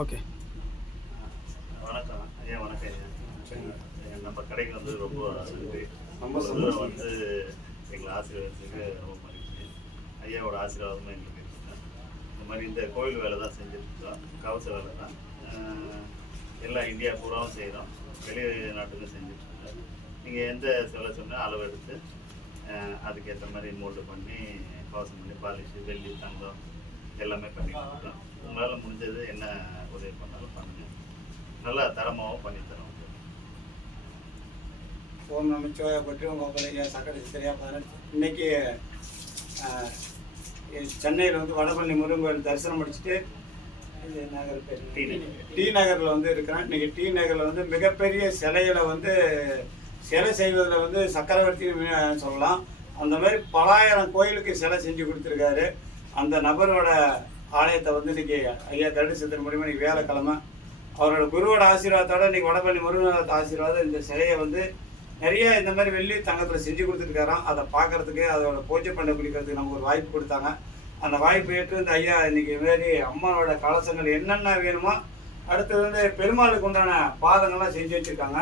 Okay. வணக்கம். ஐயா வணக்கம் ஐயா. நம்ம கடைக்கு வந்து ரொம்ப நன்றி ரொம்ப இவ்வளவு சந்தோஷம். தூரம் வந்து எங்களை ஆசீர்வாதத்துக்கு ரொம்ப மகிழ்ச்சி. ஐயாவோட ஆசீர்வாதமும் எங்களுக்கு இந்த மாதிரி இந்த கோயில் வேலை தான் செஞ்சுருக்கோம் கவச வேலை தான். அஹ் எல்லாம் இந்தியா பூராவும் செய்கிறோம் வெளி நாட்டுக்கும் செஞ்சுட்ருக்கோம். நீங்கள் எந்த சிலை சொன்னால் அளவு எடுத்து அதுக்கேற்ற மாதிரி மோல்டு பண்ணி கவசம் பண்ணி பாலிஷ் வெள்ளி தங்கம் எல்லாமே பண்ணி கொடுக்குறோம் உங்களால் முடிஞ்சது என்ன உதவி பண்ணாலும் பண்ணுங்கள் நல்லா தரமாகவும் பண்ணித்தரோம் ஓம் நமச்சிவாய பற்றி உங்கள் பிள்ளைங்க சக்கரை சரியா பதினெட்டு இன்னைக்கு சென்னையில் வந்து வடபழனி முருகன் கோயில் தரிசனம் முடிச்சுட்டு நகர் பேர் டி நகர். டி நகரில் வந்து இருக்கிறேன். இன்னைக்கு டி நகரில் வந்து மிகப்பெரிய சிலைகளை வந்து சிலை செய்வதில் வந்து சக்கரவர்த்தி சொல்லலாம். அந்த மாதிரி பலாயிரம் கோயிலுக்கு சிலை செஞ்சு கொடுத்துருக்காரு. அந்த நபரோட ஆலயத்தை வந்து இன்னைக்கு ஐயா தருடு சித்தர் மூலியமாக இன்னைக்கு வியாழக்கிழமை அவரோட குருவோட ஆசீர்வாதத்தோட இன்னைக்கு வடபழனி முருகநாத ஆசீர்வாதம் இந்த சிலையை வந்து நிறைய இந்த மாதிரி வெள்ளி தங்கத்தில் செஞ்சு கொடுத்துருக்காராம். அதை பார்க்கறதுக்கு அதோட பூஜை பண்ண குடிக்கிறதுக்கு நமக்கு ஒரு வாய்ப்பு கொடுத்தாங்க. அந்த வாய்ப்பு ஏற்று இந்த ஐயா இன்னைக்கு மாரி அம்மாவோட கலசங்கள் என்னென்ன வேணுமோ அடுத்தது வந்து பெருமாளுக்கு உண்டான பாதங்கள்லாம் செஞ்சு வச்சுருக்காங்க.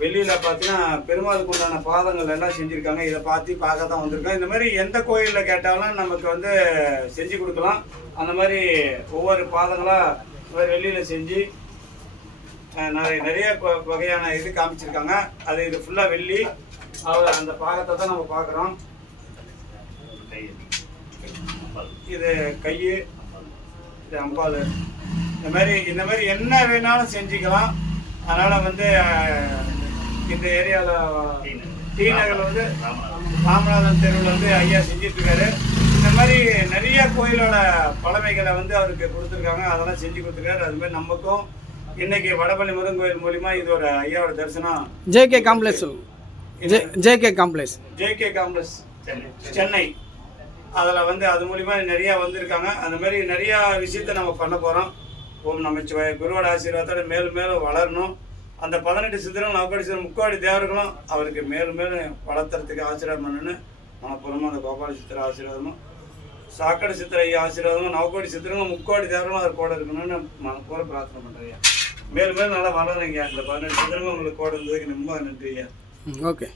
வெளியில பார்த்தீங்கன்னா பெருமாளுக்கு உண்டான பாதங்கள் எல்லாம் செஞ்சுருக்காங்க. இதை பார்த்து பார்க்க தான் வந்திருக்கோம். இந்த மாதிரி எந்த கோயிலில் கேட்டாலும் நமக்கு வந்து செஞ்சு கொடுக்கலாம். அந்த மாதிரி ஒவ்வொரு பாதங்களாக இந்த மாதிரி வெளியில் செஞ்சு நிறைய நிறைய வகையான இது காமிச்சிருக்காங்க. அது இது ஃபுல்லாக வெள்ளி. அவர் அந்த பாகத்தை தான் நம்ம பார்க்குறோம். இது கை இது அம்பால் இந்த மாதிரி இந்த மாதிரி என்ன வேணாலும் செஞ்சுக்கலாம். அதனால் வந்து இந்த ஏரியாவில் டி நகரில் வந்து ராமநாதன். தெருவில் வந்து ஐயா செஞ்சுட்டு இருக்காரு. இந்த மாதிரி நிறைய கோயிலோட பழமைகளை வந்து அவருக்கு கொடுத்துருக்காங்க. அதெல்லாம் செஞ்சு கொடுத்துருக்காரு. அது மாதிரி நமக்கும் இன்னைக்கு வடபழனி முருகன் கோயில் மூலிமா இது ஒரு ஐயாவோட தரிசனம். JK complex. J JK complex. JK complex. Chennai. Chennai. அதில் வந்து அது மூலிமா நிறையா வந்திருக்காங்க. அந்த மாதிரி நிறையா விஷயத்த நம்ம பண்ண போகிறோம் ஓம் நமச்சிவாய. குருவோட ஆசீர்வாதத்தோட மேலும் மேலும் வளரணும். அந்த பதினெட்டு சித்திரம் நவக்கடி சித்திரம் முக்கோடி தேவர்களும் அவருக்கு மேலும் மேலும் வளர்த்துறதுக்கு ஆசீர்வாதம் பண்ணணுன்னு மனப்பூர்வமாக அந்த கோபால சித்திர ஆசீர்வாதமும் சாக்கடை சித்திர ஐயா ஆசீர்வாதமும் நவக்கோடி சித்திரங்களும் முக்கோடி தேவர்களும் அவர் கூட இருக்கணும்னு மனப்பூர பிரார்த்தனை பண்ணுறேன் மேலும் மேலும் நல்லா வளருங்க இந்த பதினெட்டு சித்திரங்களும் உங்களுக்கு கூட இருந்ததுக்கு ரொம்ப நன்றி ஐயா. ஓகே.